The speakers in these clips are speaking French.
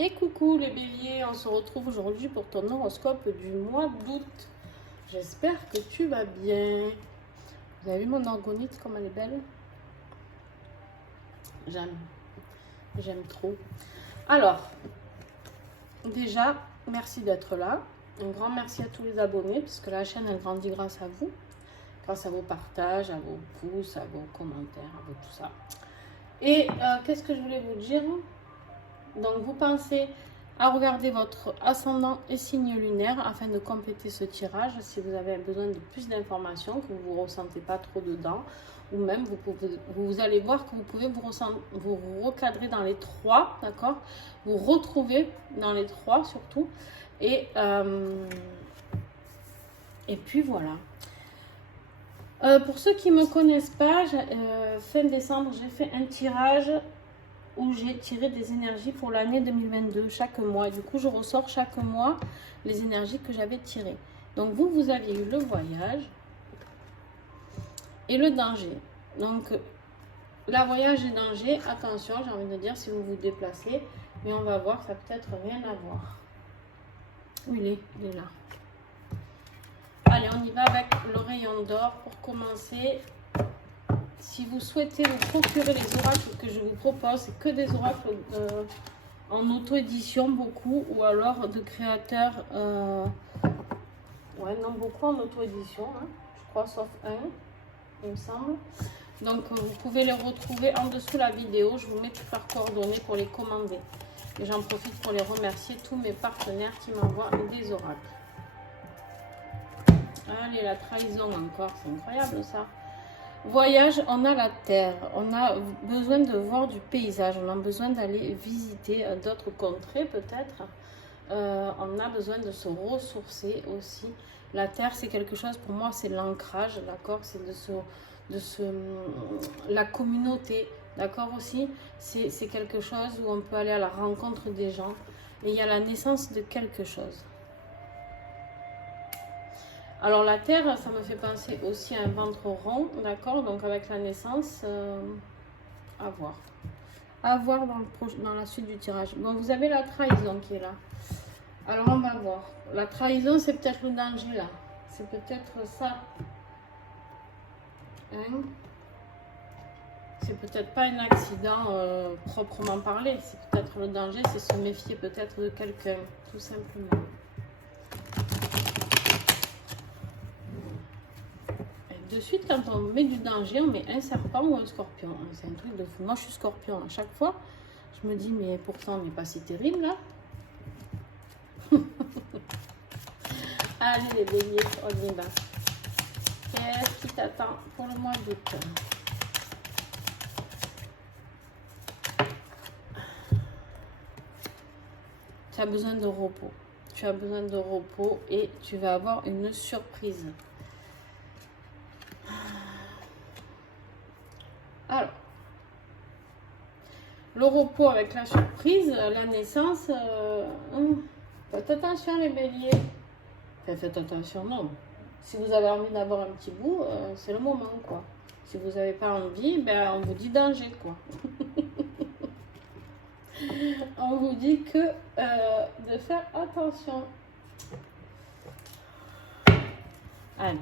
Et coucou les béliers, on se retrouve aujourd'hui pour ton horoscope du mois d'août. J'espère que tu vas bien. Vous avez vu mon orgonite comme elle est belle? J'aime trop. Alors, déjà, merci d'être là. Un grand merci à tous les abonnés, puisque la chaîne elle grandit grâce à vous, grâce à vos partages, à vos pouces, à vos commentaires, à vos tout ça. Et qu'est-ce que je voulais vous dire? Donc vous pensez à regarder votre ascendant et signe lunaire afin de compléter ce tirage si vous avez besoin de plus d'informations, que vous ne ressentez pas trop dedans, ou même vous allez voir que vous pouvez vous recadrer dans les trois, d'accord, vous retrouver dans les trois surtout, et puis voilà. Pour ceux qui ne me connaissent pas, fin décembre j'ai fait un tirage où j'ai tiré des énergies pour l'année 2022 chaque mois. Et du coup, je ressors chaque mois les énergies que j'avais tirées. Donc, vous aviez eu le voyage et le danger. Donc, la voyage et danger, attention, j'ai envie de dire, si vous vous déplacez, mais on va voir, ça peut-être rien à voir. Où il est là. Allez, on y va avec le rayon d'or pour commencer. Si vous souhaitez vous procurer les oracles que je vous propose, c'est que des oracles en auto-édition, beaucoup, ou alors de créateurs, ouais, non, beaucoup en auto-édition, hein, je crois, sauf un, il me semble. Donc, vous pouvez les retrouver en dessous de la vidéo. Je vous mets toutes leurs coordonnées pour les commander. Et j'en profite pour les remercier, tous mes partenaires qui m'envoient des oracles. Allez, la trahison encore, c'est incroyable ça. Voyage, on a la terre, on a besoin de voir du paysage, on a besoin d'aller visiter d'autres contrées peut-être, on a besoin de se ressourcer aussi. La terre c'est quelque chose, pour moi c'est l'ancrage, d'accord, c'est la communauté, d'accord aussi, c'est quelque chose où on peut aller à la rencontre des gens et il y a la naissance de quelque chose. Alors la terre, ça me fait penser aussi à un ventre rond, d'accord? Donc avec la naissance, à voir. À voir dans la suite du tirage. Bon, vous avez la trahison qui est là. Alors on va voir. La trahison, c'est peut-être le danger là. C'est peut-être ça. Hein? C'est peut-être pas un accident proprement parlé. C'est peut-être le danger, c'est se méfier peut-être de quelqu'un, tout simplement. De suite, quand on met du danger, on met un serpent ou un scorpion. C'est un truc de fou. Moi, je suis scorpion. À chaque fois, je me dis, mais pourtant, on n'est pas si terrible, là. Allez, les béliers, on y va. Qu'est-ce qui t'attend pour le mois d'août? Tu as besoin de repos. Tu as besoin de repos et tu vas avoir une surprise. Alors, le repos avec la surprise, la naissance, faites attention les béliers. Enfin, faites attention, non. Si vous avez envie d'avoir un petit bout, c'est le moment, quoi. Si vous n'avez pas envie, ben, on vous dit danger, quoi. On vous dit que de faire attention. Allez.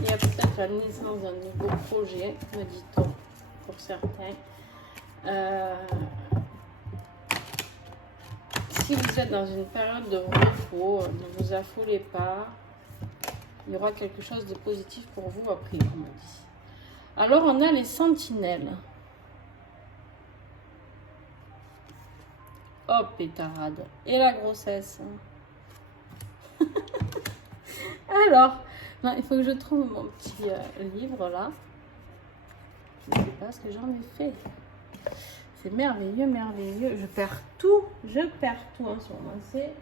Il y a peut-être la naissance d'un nouveau projet, me dit-on, pour certains. Si vous êtes dans une période de repos, ne vous affolez pas. Il y aura quelque chose de positif pour vous après, on m'a dit. Alors, on a les sentinelles. Oh, pétarade. Et la grossesse. Alors, non, il faut que je trouve mon petit livre là. Je ne sais pas ce que j'en ai fait. C'est merveilleux, merveilleux. Je perds tout en ce moment. C'est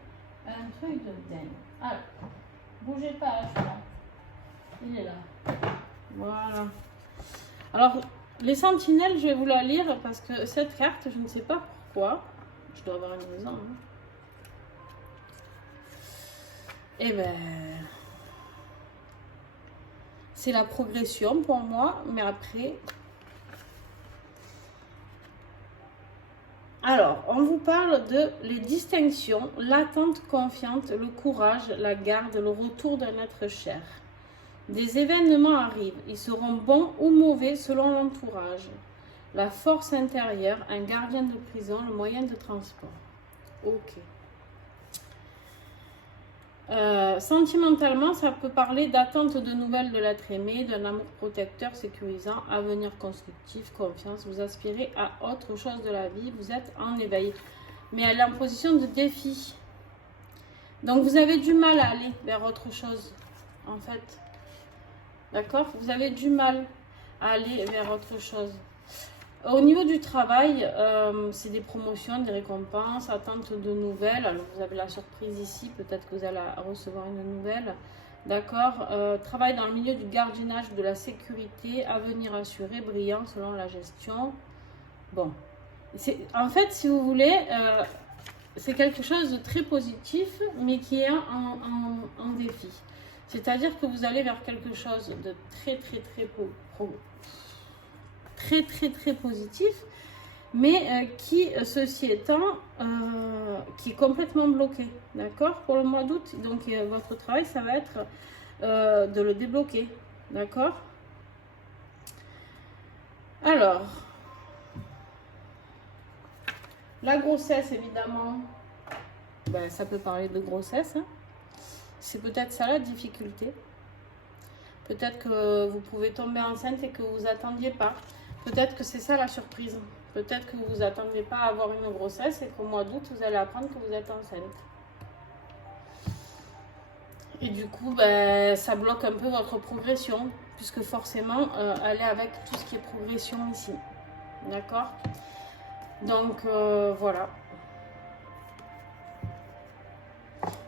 un truc de dingue. Alors, bougez pas, là. Il est là. Voilà. Alors, les sentinelles, je vais vous la lire parce que cette carte, je ne sais pas pourquoi. Je dois avoir une raison. Hein. Eh ben, c'est la progression pour moi, mais après... Alors, on vous parle de les distinctions, l'attente confiante, le courage, la garde, le retour d'un être cher. Des événements arrivent, ils seront bons ou mauvais selon l'entourage. La force intérieure, un gardien de prison, le moyen de transport. Ok. Sentimentalement, ça peut parler d'attente de nouvelles de l'être aimé, d'un amour protecteur, sécurisant, avenir constructif, confiance. Vous aspirez à autre chose de la vie, vous êtes en éveil. Mais elle est en position de défi. Donc vous avez du mal à aller vers autre chose, en fait. D'accord? Vous avez du mal à aller vers autre chose. Au niveau du travail, c'est des promotions, des récompenses, attente de nouvelles. Alors, vous avez la surprise ici, peut-être que vous allez recevoir une nouvelle. D'accord. Travail dans le milieu du gardiennage, de la sécurité, avenir assuré, brillant selon la gestion. Bon. En fait, si vous voulez, c'est quelque chose de très positif, mais qui est en défi. C'est-à-dire que vous allez vers quelque chose de très positif, mais qui, ceci étant, qui est complètement bloqué, d'accord, pour le mois d'août. Donc, votre travail, ça va être de le débloquer, d'accord. Alors, la grossesse, évidemment, ben, ça peut parler de grossesse, hein. C'est peut-être ça la difficulté. Peut-être que vous pouvez tomber enceinte et que vous attendiez pas. Peut-être que c'est ça la surprise. Peut-être que vous attendiez pas à avoir une grossesse et qu'au mois d'août, vous allez apprendre que vous êtes enceinte. Et du coup, ben, ça bloque un peu votre progression, puisque forcément, elle est avec tout ce qui est progression ici. D'accord? Donc, voilà.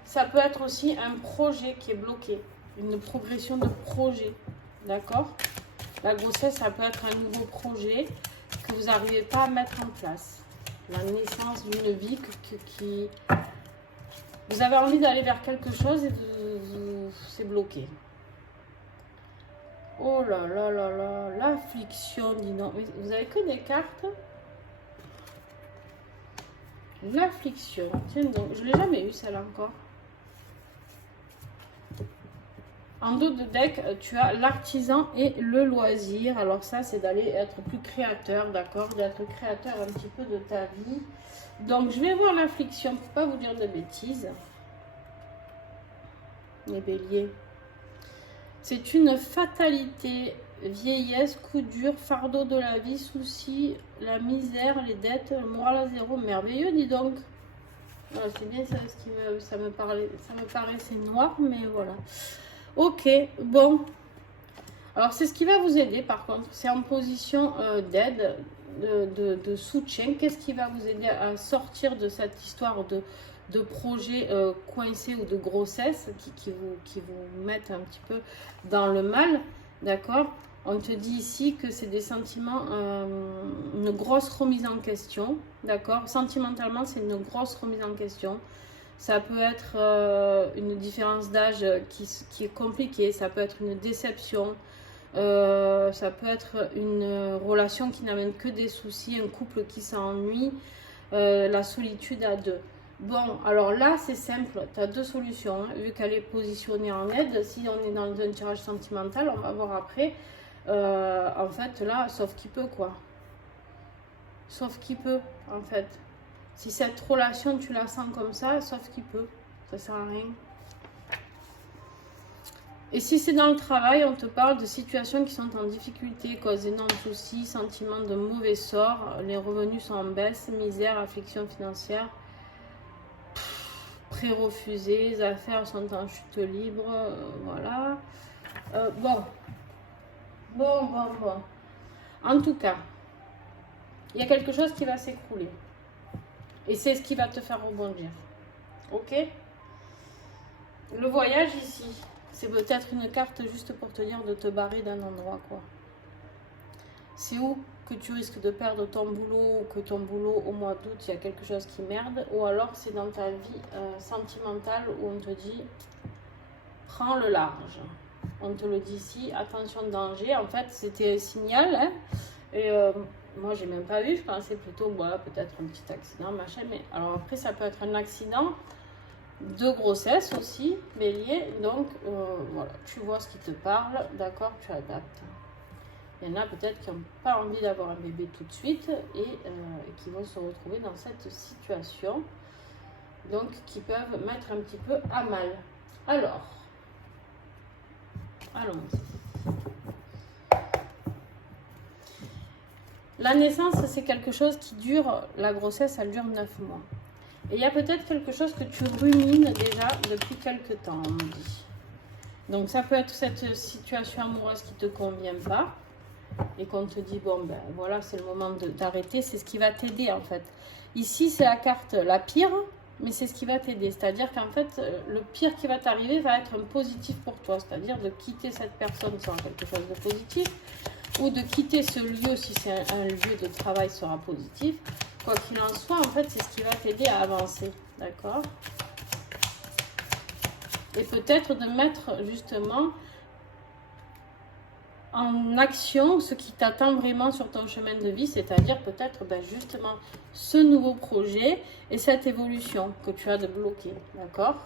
Ça peut être aussi un projet qui est bloqué, une progression de projet. D'accord? La grossesse, ça peut être un nouveau projet que vous n'arrivez pas à mettre en place. La naissance d'une vie qui... Vous avez envie d'aller vers quelque chose et c'est bloqué. Oh là là là là, l'affliction, dis donc. Vous avez que des cartes. L'affliction. Tiens donc, je ne l'ai jamais eu celle-là encore. En dos de deck, tu as l'artisan et le loisir. Alors ça, c'est d'aller être plus créateur, d'accord? D'être créateur un petit peu de ta vie. Donc, je vais voir l'affliction pour ne pas vous dire de bêtises. Les béliers. C'est une fatalité, vieillesse, coup dur, fardeau de la vie, soucis, la misère, les dettes, le moral à zéro. Merveilleux, dis donc. Voilà, c'est bien ça, ça me paraissait noir, mais voilà. Ok, bon. Alors, c'est ce qui va vous aider, par contre. C'est en position d'aide, de soutien. Qu'est-ce qui va vous aider à sortir de cette histoire de projet coincé ou de grossesse qui vous mettent un petit peu dans le mal, d'accord? On te dit ici que c'est des sentiments, une grosse remise en question, d'accord? Sentimentalement, c'est une grosse remise en question. Ça peut être une différence d'âge qui est compliquée, ça peut être une déception, ça peut être une relation qui n'amène que des soucis, un couple qui s'ennuie, la solitude à deux. Bon, alors là, c'est simple, tu as deux solutions, hein. Vu qu'elle est positionnée en aide, si on est dans un tirage sentimental, on va voir après, en fait, là, sauf qui peut, quoi. Sauf qui peut, en fait. Si cette relation, tu la sens comme ça, sauf qui peut, ça sert à rien. Et si c'est dans le travail, on te parle de situations qui sont en difficulté, cause d'énormes soucis, sentiments de mauvais sort, les revenus sont en baisse, misère, affliction financière, prêts refusés, les affaires sont en chute libre, voilà. Bon. En tout cas, il y a quelque chose qui va s'écrouler. Et c'est ce qui va te faire rebondir. Ok? Le voyage ici, c'est peut-être une carte juste pour te dire de te barrer d'un endroit, quoi. C'est où que tu risques de perdre ton boulot ou que ton boulot au mois d'août, il y a quelque chose qui merde. Ou alors c'est dans ta vie sentimentale où on te dit prends le large. On te le dit ici, attention danger. En fait, c'était un signal. Hein, et moi, j'ai même pas vu. Je pensais plutôt, voilà, peut-être un petit accident, machin. Mais alors après, ça peut être un accident de grossesse aussi, bélier. Donc, voilà, tu vois ce qui te parle. D'accord, tu adaptes. Il y en a peut-être qui n'ont pas envie d'avoir un bébé tout de suite et qui vont se retrouver dans cette situation. Donc, qui peuvent mettre un petit peu à mal. Alors, allons-y. La naissance, c'est quelque chose qui dure, la grossesse, elle dure 9 mois. Et il y a peut-être quelque chose que tu rumines déjà depuis quelques temps, on me dit. Donc, ça peut être cette situation amoureuse qui ne te convient pas. Et qu'on te dit, bon, ben voilà, c'est le moment d'arrêter, c'est ce qui va t'aider en fait. Ici, c'est la carte la pire, mais c'est ce qui va t'aider. C'est-à-dire qu'en fait, le pire qui va t'arriver va être un positif pour toi. C'est-à-dire de quitter cette personne sera quelque chose de positif, ou de quitter ce lieu, si c'est un lieu de travail, sera positif. Quoi qu'il en soit, en fait, c'est ce qui va t'aider à avancer. D'accord? Et peut-être de mettre justement en action ce qui t'attend vraiment sur ton chemin de vie, c'est-à-dire peut-être justement ce nouveau projet et cette évolution que tu as de bloquer, d'accord?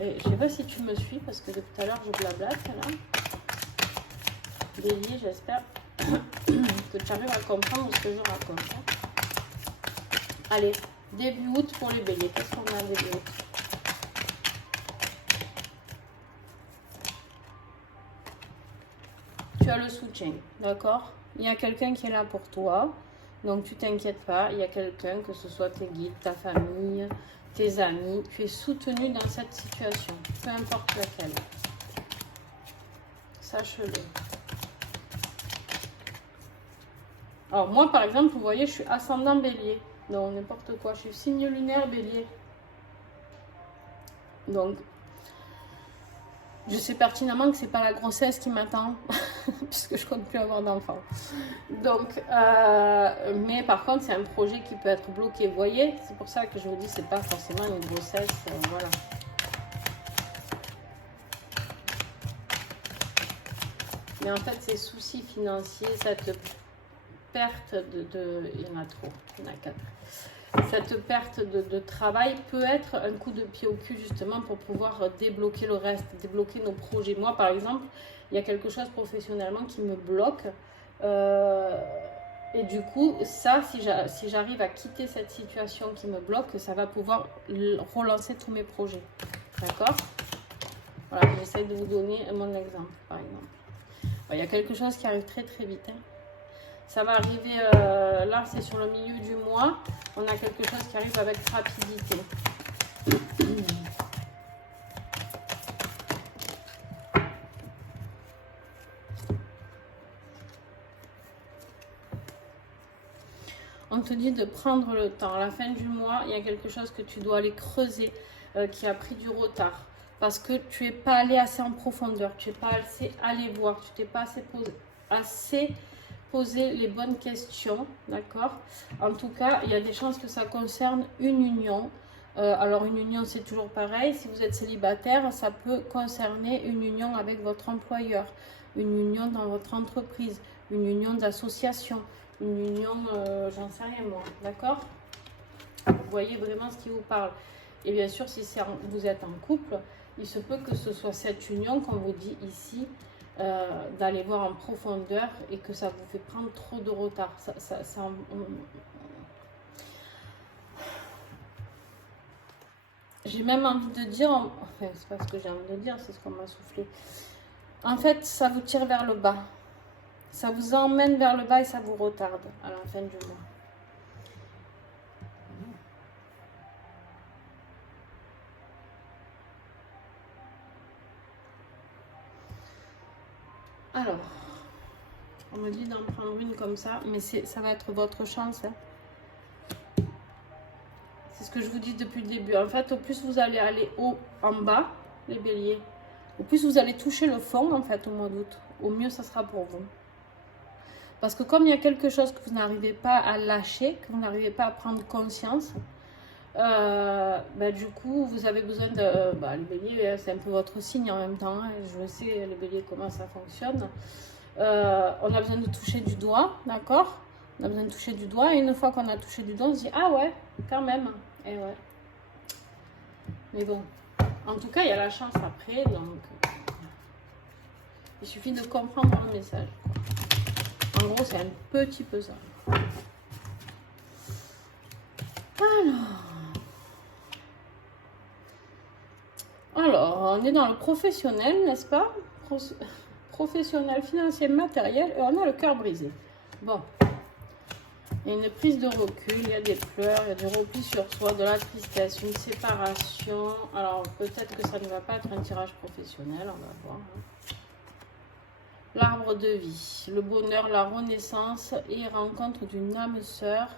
Et je ne sais pas si tu me suis parce que depuis tout à l'heure je blablate là. Bélier, j'espère que tu arrives à comprendre ce que je raconte. Hein. Allez, début août pour les béliers, qu'est-ce qu'on a début août? Tu as le soutien, d'accord? Il y a quelqu'un qui est là pour toi, donc tu t'inquiètes pas. Il y a quelqu'un, que ce soit tes guides, ta famille, tes amis, tu es soutenu dans cette situation, peu importe laquelle. Sache-le. Alors moi, par exemple, vous voyez, je suis ascendant bélier, donc n'importe quoi. Je suis signe lunaire bélier. Donc, je sais pertinemment que c'est pas la grossesse qui m'attend, puisque je compte plus avoir d'enfants. Donc, mais par contre, c'est un projet qui peut être bloqué. Vous voyez, c'est pour ça que je vous dis, c'est pas forcément une grossesse, voilà. Mais en fait, ces soucis financiers, cette perte il y en a trop, il y en a 4. Cette perte de travail peut être un coup de pied au cul justement pour pouvoir débloquer le reste, débloquer nos projets. Moi par exemple, il y a quelque chose professionnellement qui me bloque et du coup ça, si j'arrive à quitter cette situation qui me bloque, ça va pouvoir relancer tous mes projets. D'accord? Voilà, j'essaie de vous donner mon exemple par exemple. Il y a quelque chose qui arrive très très vite. Hein. Ça va arriver, là c'est sur le milieu du mois, on a quelque chose qui arrive avec rapidité. On te dit de prendre le temps. À la fin du mois, il y a quelque chose que tu dois aller creuser, qui a pris du retard. Parce que tu n'es pas allé assez en profondeur, tu n'es pas assez allé voir, tu n'es pas assez poser les bonnes questions, d'accord? En tout cas, il y a des chances que ça concerne une union. Alors, une union, c'est toujours pareil. Si vous êtes célibataire, ça peut concerner une union avec votre employeur, une union dans votre entreprise, une union d'association, une union, j'en sais rien moi, d'accord? Vous voyez vraiment ce qui vous parle. Et bien sûr, si vous êtes en couple, il se peut que ce soit cette union, comme vous dit ici, d'aller voir en profondeur et que ça vous fait prendre trop de retard. J'ai même envie de dire, enfin c'est pas ce que j'ai envie de dire, c'est ce qu'on m'a soufflé. En fait, ça vous tire vers le bas. Ça vous emmène vers le bas et ça vous retarde à la fin du mois. Alors, on me dit d'en prendre une comme ça, mais ça va être votre chance. Hein. C'est ce que je vous dis depuis le début. En fait, au plus vous allez aller haut, en bas, les béliers, au plus vous allez toucher le fond, en fait, au mois d'août, au mieux ça sera pour vous. Parce que comme il y a quelque chose que vous n'arrivez pas à lâcher, que vous n'arrivez pas à prendre conscience, Du coup, vous avez besoin de... les béliers, c'est un peu votre signe en même temps. Hein. Je sais, les béliers, comment ça fonctionne. On a besoin de toucher du doigt, d'accord? On a besoin de toucher du doigt. Et une fois qu'on a touché du doigt, on se dit, ah ouais, quand même. Et ouais. Mais bon, en tout cas, il y a la chance après. Donc, il suffit de comprendre le message. En gros, c'est un petit peu ça. Alors, on est dans le professionnel, n'est-ce pas? Professionnel, financier, matériel, et on a le cœur brisé. Bon, il y a une prise de recul, il y a des pleurs, il y a du repli sur soi, de la tristesse, une séparation. Alors, peut-être que ça ne va pas être un tirage professionnel, on va voir. L'arbre de vie, le bonheur, la renaissance et rencontre d'une âme sœur.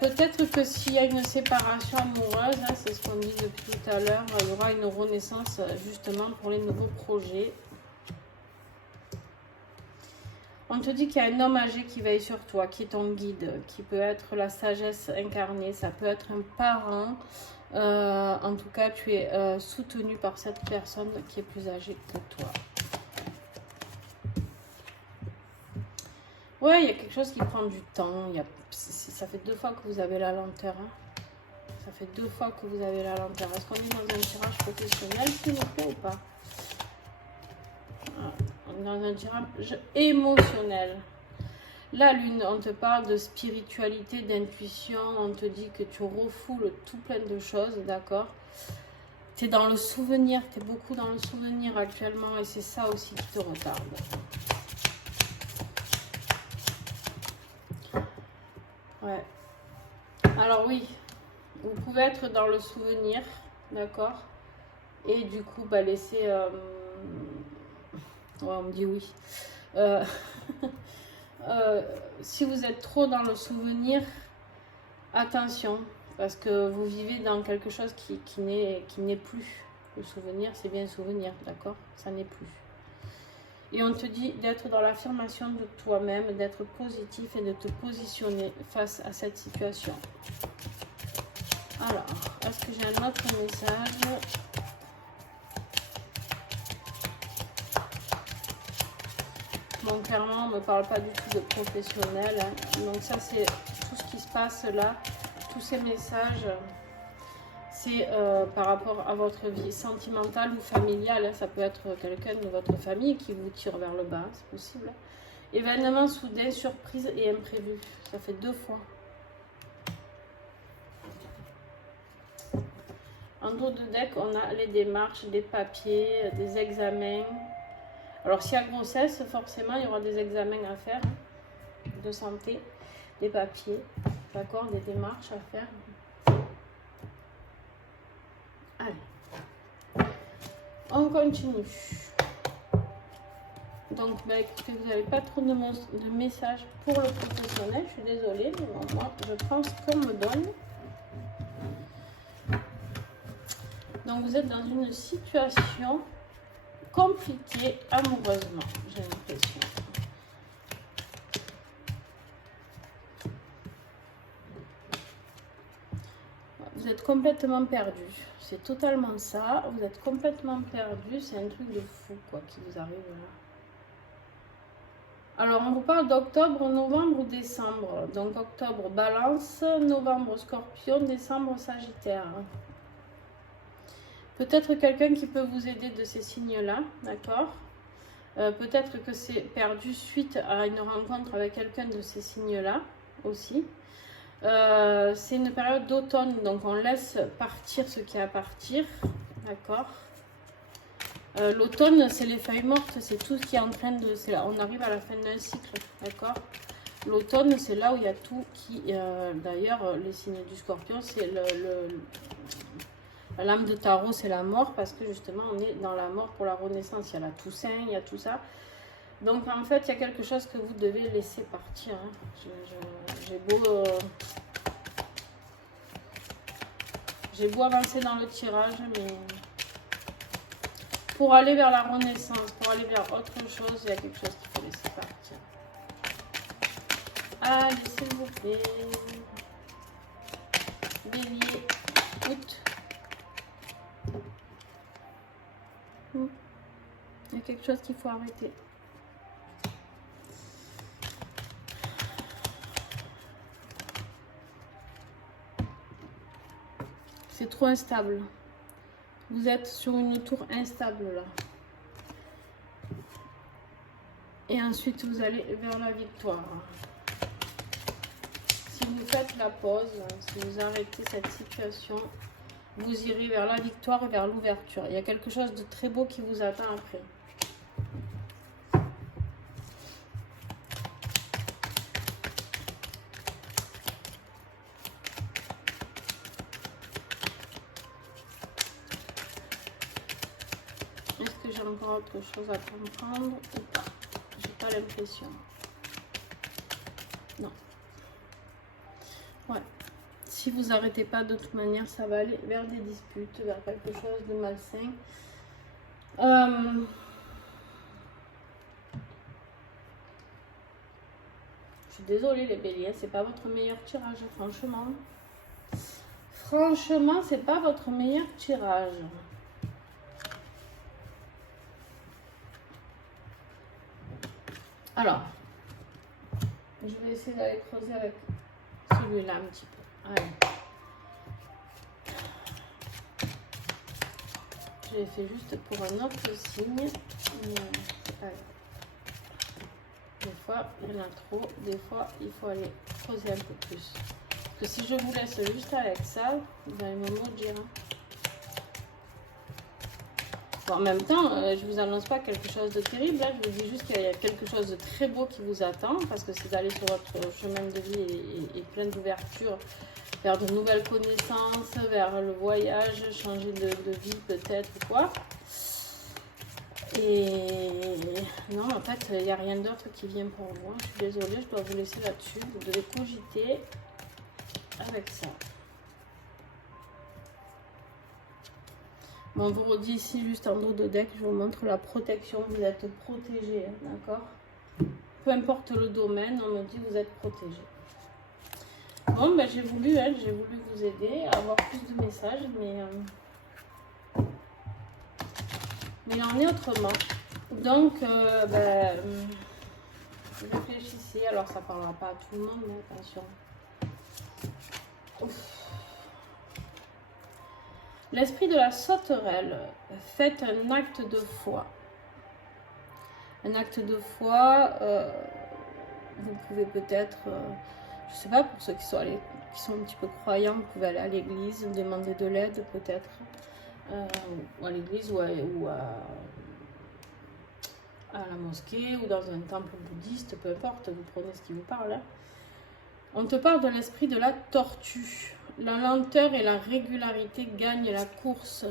Peut-être que s'il y a une séparation amoureuse, hein, c'est ce qu'on dit depuis tout à l'heure, il y aura une renaissance justement pour les nouveaux projets. On te dit qu'il y a un homme âgé qui veille sur toi, qui est ton guide, qui peut être la sagesse incarnée, ça peut être un parent. En tout cas, tu es soutenu par cette personne qui est plus âgée que toi. Ouais, il y a quelque chose qui prend du temps. Ça fait 2 fois que vous avez la lenteur. Hein. Ça fait 2 fois que vous avez la lenteur. Est-ce qu'on est dans un tirage professionnel, s'il vous plaît, ou pas? On est dans un tirage émotionnel. La lune, on te parle de spiritualité, d'intuition. On te dit que tu refoules tout plein de choses, d'accord? Tu es dans le souvenir. Tu es beaucoup dans le souvenir actuellement. Et c'est ça aussi qui te retarde. Ouais. Alors oui, vous pouvez être dans le souvenir, d'accord? Et du coup, laisser... Ouais, on me dit oui. Si vous êtes trop dans le souvenir, attention, parce que vous vivez dans quelque chose qui n'est plus. Le souvenir, c'est bien souvenir, d'accord? Ça n'est plus. Et on te dit d'être dans l'affirmation de toi-même, d'être positif et de te positionner face à cette situation. Alors, est-ce que j'ai un autre message? Bon, clairement, on ne me parle pas du tout de professionnel. Hein. Donc ça, c'est tout ce qui se passe là. Tous ces messages, c'est par rapport à votre vie sentimentale ou familiale. Ça peut être quelqu'un de votre famille qui vous tire vers le bas, c'est possible. Événement soudain, surprise et imprévu. Ça fait 2 fois. En dos de deck, on a les démarches, des papiers, des examens. Alors, s'il y a grossesse, forcément, il y aura des examens à faire, hein, de santé, des papiers, d'accord, des démarches à faire. Allez, on continue. Donc, écoutez, vous n'avez pas trop de messages pour le professionnel, je suis désolée, mais bon, moi, je prends ce qu'on me donne. Donc, vous êtes dans une situation compliquée amoureusement, j'ai l'impression. Vous êtes complètement perdu. C'est totalement ça. Vous êtes complètement perdu. C'est un truc de fou, quoi, qui vous arrive là. Alors, on vous parle d'octobre, novembre ou décembre. Donc, octobre, balance, novembre, scorpion, décembre, sagittaire. Peut-être quelqu'un qui peut vous aider de ces signes-là, d'accord? Peut-être que c'est perdu suite à une rencontre avec quelqu'un de ces signes-là aussi. C'est une période d'automne, donc on laisse partir ce qui est à partir, d'accord? L'automne, c'est les feuilles mortes, c'est tout ce qui est en train de... On arrive à la fin d'un cycle, d'accord? L'automne, c'est là où il y a tout qui... D'ailleurs, les signes du scorpion, c'est la lame de tarot, c'est la mort, parce que justement, on est dans la mort pour la renaissance. Il y a la Toussaint, il y a tout ça. Donc, en fait, il y a quelque chose que vous devez laisser partir. Hein. J'ai beau avancer dans le tirage, mais pour aller vers la renaissance, pour aller vers autre chose, il y a quelque chose qu'il faut laisser partir. Allez, s'il vous plaît. Bélier, août. Il y a quelque chose qu'il faut arrêter. C'est trop instable. Vous êtes sur une tour instable là. Et ensuite, vous allez vers la victoire. Si vous faites la pause, si vous arrêtez cette situation, vous irez vers la victoire et vers l'ouverture. Il y a quelque chose de très beau qui vous attend après. Est-ce que j'ai encore autre chose à comprendre ou pas? J'ai pas l'impression. Non. Ouais. Si vous n'arrêtez pas, de toute manière, ça va aller vers des disputes, vers quelque chose de malsain. Je suis désolée les béliers, c'est pas votre meilleur tirage, franchement. Franchement, c'est pas votre meilleur tirage. Alors, je vais essayer d'aller creuser avec celui-là un petit peu. Allez. Je l'ai fait juste pour un autre signe. Allez. Des fois, il y en a trop. Des fois, il faut aller creuser un peu plus. Parce que si je vous laisse juste avec ça, vous allez me maudire. Bon, en même temps, je ne vous annonce pas quelque chose de terrible. Là, je vous dis juste qu'il y a quelque chose de très beau qui vous attend. Parce que c'est d'aller sur votre chemin de vie et plein d'ouverture vers de nouvelles connaissances, vers le voyage, changer de vie peut-être ou quoi. Et non, en fait, il n'y a rien d'autre qui vient pour moi. Je suis désolée, je dois vous laisser là-dessus. Vous devez cogiter avec ça. Bon, on vous redit ici, juste en dos de deck, je vous montre la protection. Vous êtes protégé, hein, d'accord? Peu importe le domaine, on me dit que vous êtes protégé. Bon, ben, j'ai voulu vous aider à avoir plus de messages, mais il en est autrement. Donc, réfléchissez. Alors, ça ne parlera pas à tout le monde, mais attention. L'esprit de la sauterelle, faites un acte de foi. Un acte de foi, vous pouvez peut-être, je ne sais pas, pour ceux qui sont un petit peu croyants, vous pouvez aller à l'église, demander de l'aide peut-être, ou à l'église ou à la mosquée ou dans un temple bouddhiste, peu importe, vous prenez ce qui vous parle. Hein. On te parle de l'esprit de la tortue. La lenteur et la régularité gagnent la course.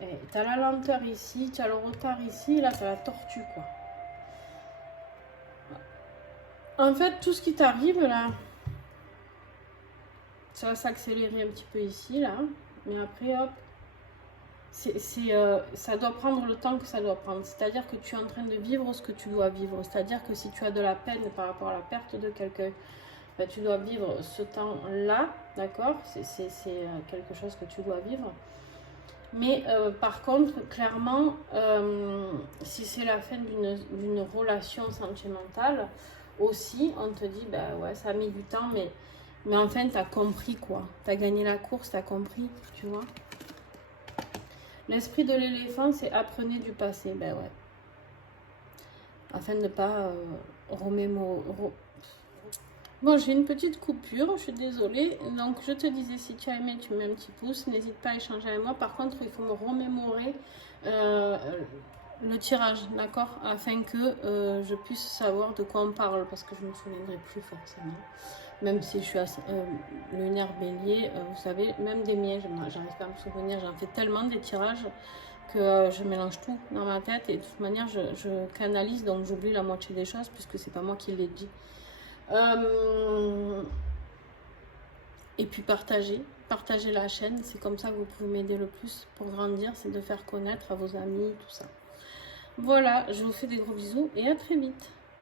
Tu as la lenteur ici, tu as le retard ici, là tu as la tortue quoi. En fait, tout ce qui t'arrive là, ça va s'accélérer un petit peu ici là, mais après hop, ça doit prendre le temps que ça doit prendre. C'est-à-dire que tu es en train de vivre ce que tu dois vivre. C'est-à-dire que si tu as de la peine par rapport à la perte de quelqu'un, ben, tu dois vivre ce temps-là, d'accord? C'est quelque chose que tu dois vivre. Mais par contre, clairement, si c'est la fin d'une relation sentimentale, aussi, on te dit, bah ouais, ça a mis du temps, mais enfin, tu as compris quoi. Tu as gagné la course, tu as compris, tu vois. L'esprit de l'éléphant, c'est apprenez du passé, ben ouais. Afin de ne pas remémorer. Bon, j'ai une petite coupure, je suis désolée. Donc, je te disais, si tu as aimé, tu mets un petit pouce. N'hésite pas à échanger avec moi. Par contre, il faut me remémorer le tirage, d'accord? Afin que je puisse savoir de quoi on parle, parce que je ne me souviendrai plus forcément. Même si je suis lunaire bélier, vous savez, même des miens, j'arrive pas à me souvenir. J'en fais tellement des tirages que je mélange tout dans ma tête. Et de toute manière, je canalise, donc j'oublie la moitié des choses, puisque c'est pas moi qui l'ai dit. Et puis partagez la chaîne, c'est comme ça que vous pouvez m'aider le plus pour grandir, c'est de faire connaître à vos amis, tout ça. Voilà, je vous fais des gros bisous et à très vite.